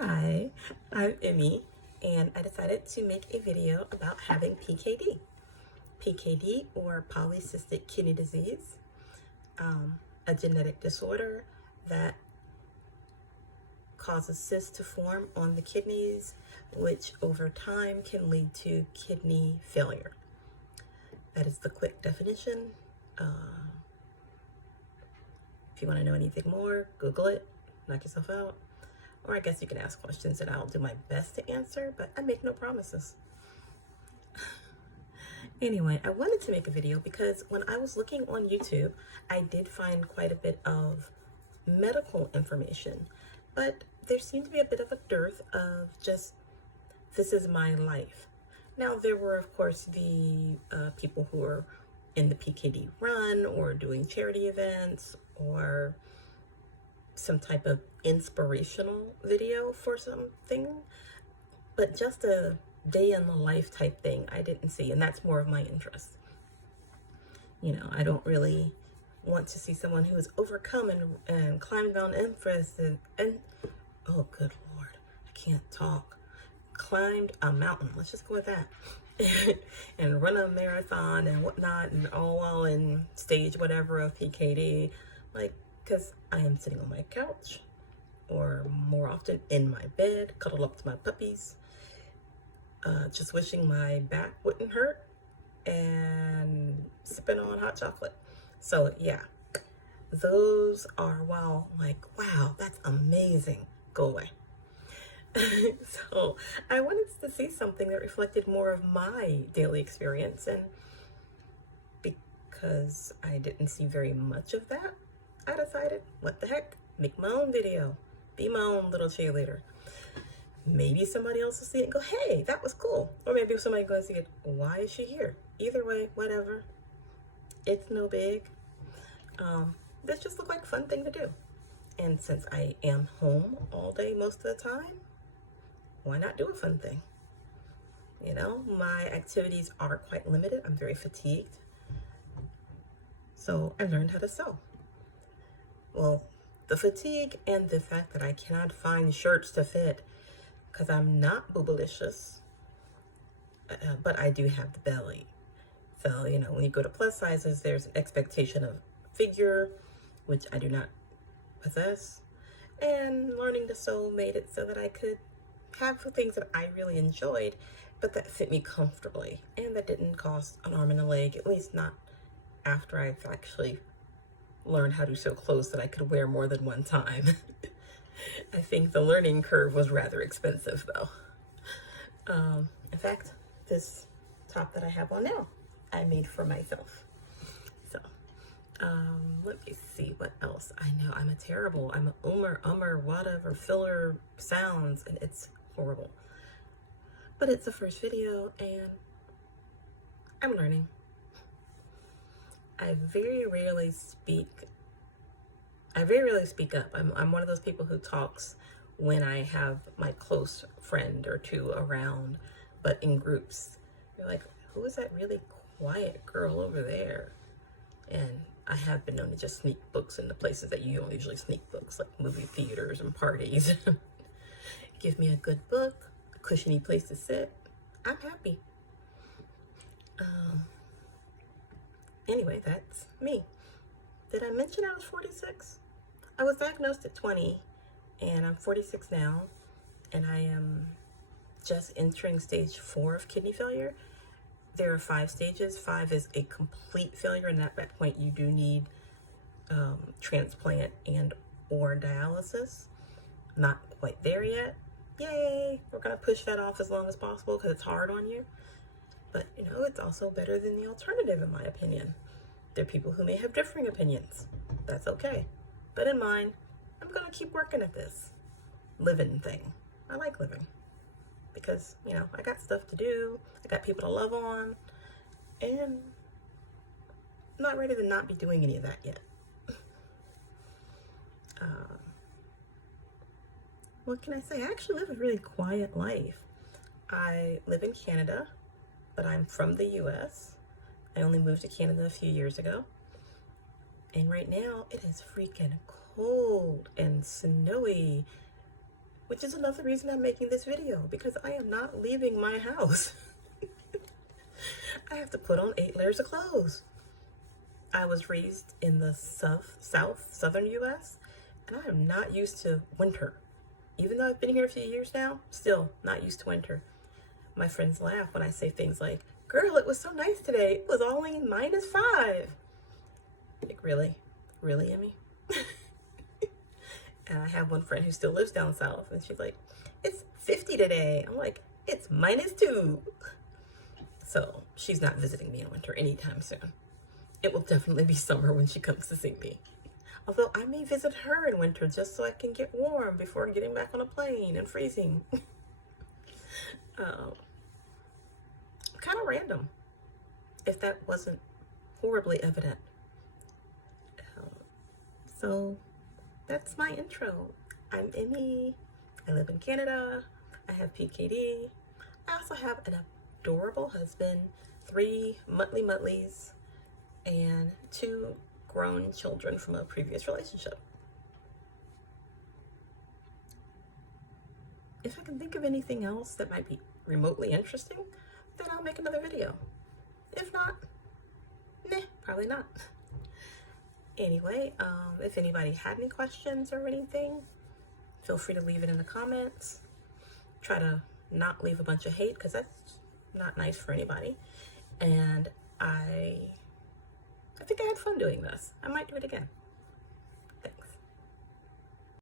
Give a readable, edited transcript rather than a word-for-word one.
Hi, I'm Emmy, and I decided to make a video about having PKD. PKD, or polycystic kidney disease, a genetic disorder that causes cysts to form on the kidneys, which over time can lead to kidney failure. That is the quick definition. If you want to know anything more, Google it, knock yourself out. Or I guess you can ask questions and I'll do my best to answer, but I make no promises. Anyway, I wanted to make a video because when I was looking on YouTube, I did find quite a bit of medical information, but there seemed to be a bit of a dearth of just, this is my life. Now, there were, of course, the people who are in the PKD run or doing charity events or some type of inspirational video for something, but just a day in the life type thing I didn't see, and that's more of my interest. You know, I don't really want to see someone who has overcome and climbed Mount Everest and oh good Lord, I can't talk. Climbed a mountain, let's just go with that. And run a marathon and whatnot, and all while in stage whatever of PKD, like, because I am sitting on my couch, or more often in my bed, cuddled up to my puppies, just wishing my back wouldn't hurt, and sipping on hot chocolate. So yeah, those are, well, like, wow, that's amazing. Go away. So I wanted to see something that reflected more of my daily experience, and because I didn't see very much of that, I decided, what the heck, make my own video, be my own little cheerleader. Maybe somebody else will see it and go, hey, that was cool. Or maybe somebody goes to see it, why is she here? Either way, whatever. It's no big. This just looked like a fun thing to do. And since I am home all day most of the time, why not do a fun thing? You know, my activities are quite limited. I'm very fatigued. So I learned how to sew. Well, the fatigue and the fact that I cannot find shirts to fit because I'm not boobylicious, but I do have the belly. So, you know, when you go to plus sizes, there's an expectation of figure, which I do not possess. And learning to sew made it so that I could have things that I really enjoyed, but that fit me comfortably and that didn't cost an arm and a leg, at least not after I've actually learned how to sew clothes that I could wear more than one time. I think the learning curve was rather expensive though. In fact, this top that I have on now, I made for myself. So, let me see what else. I know I'm I'm a whatever, filler sounds, and it's horrible. But it's the first video and I'm learning. I very rarely speak up. I'm one of those people who talks when I have my close friend or two around, but in groups. You're like, who is that really quiet girl over there? And I have been known to just sneak books into places that you don't usually sneak books, like movie theaters and parties. Give me a good book, a cushiony place to sit. I'm happy. Anyway, that's me. Did I mention I was 46? I was diagnosed at 20 and I'm 46 now, and I am just entering stage 4 of kidney failure. There are 5 stages. 5 is a complete failure, and at that point you do need transplant and or dialysis. Not quite there yet. Yay! We're gonna push that off as long as possible because it's hard on you. But, you know, it's also better than the alternative, in my opinion. There are people who may have differing opinions. That's okay. But in mine, I'm going to keep working at this living thing. I like living because, you know, I got stuff to do. I got people to love on. And I'm not ready to not be doing any of that yet. What can I say? I actually live a really quiet life. I live in Canada, but I'm from the US. I only moved to Canada a few years ago. And right now it is freaking cold and snowy which is another reason I'm making this video, because I am not leaving my house. I have to put on 8 layers of clothes. I was raised in the southern US, and I am not used to winter. Even though I've been here a few years now, still not used to winter. My friends laugh when I say things like, girl, it was so nice today. It was only -5. Like, really? Really, Emmy? And I have one friend who still lives down south, and she's like, it's 50 today. I'm like, it's -2. So she's not visiting me in winter anytime soon. It will definitely be summer when she comes to see me. Although I may visit her in winter just so I can get warm before getting back on a plane and freezing. Kind of random, if that wasn't horribly evident. So that's my intro. I'm Emmy. I live in Canada. I have PKD. I also have an adorable husband, 3 muttlies, and 2 grown children from a previous relationship. If I can think of anything else that might be remotely interesting, then I'll make another video. If not, probably not. Anyway, if anybody had any questions or anything, feel free to leave it in the comments. Try to not leave a bunch of hate, because that's not nice for anybody. And I think I had fun doing this. I might do it again.